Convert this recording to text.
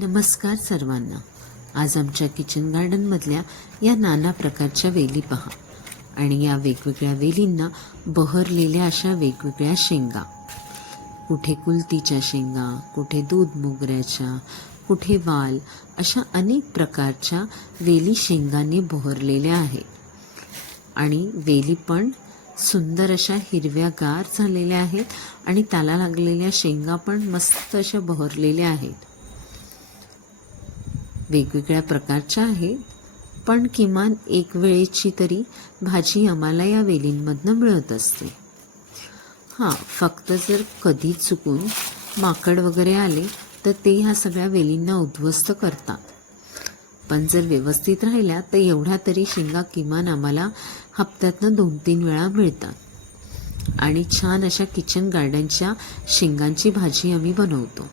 नमस्कार सर्वांना। आज आमच्या किचन गार्डनमधल्या या नाना प्रकारच्या वेली पहा आणि या वेगवेगळ्या वेलींना बहरलेल्या अशा वेगवेगळ्या शेंगा, कुठे कुलतीच्या शेंगा, कुठे दूध मोगऱ्याच्या, कुठे वाल, अशा अनेक प्रकारच्या वेली शेंगांनी बहरलेल्या आहेत आणि वेली पण सुंदर अशा हिरव्यागार झालेल्या आहेत आणि त्याला लागलेल्या शेंगा पण मस्त अशा बहरलेल्या आहेत। वेगवेगळ्या प्रकारच्या आहेत, पण किमान एक वेळेची तरी भाजी आम्हाला या वेलींमधनं मिळत असते। फक्त जर कधी चुकून माकड वगैरे आले तर ते ह्या सगळ्या वेलींना उद्ध्वस्त करतात, पण जर व्यवस्थित राहिल्या तर एवढ्या तरी शेंगा किमान आम्हाला हप्त्यातनं 2-3 वेळा मिळतात आणि छान अशा किचन गार्डनच्या शेंगांची भाजी आम्ही बनवतो।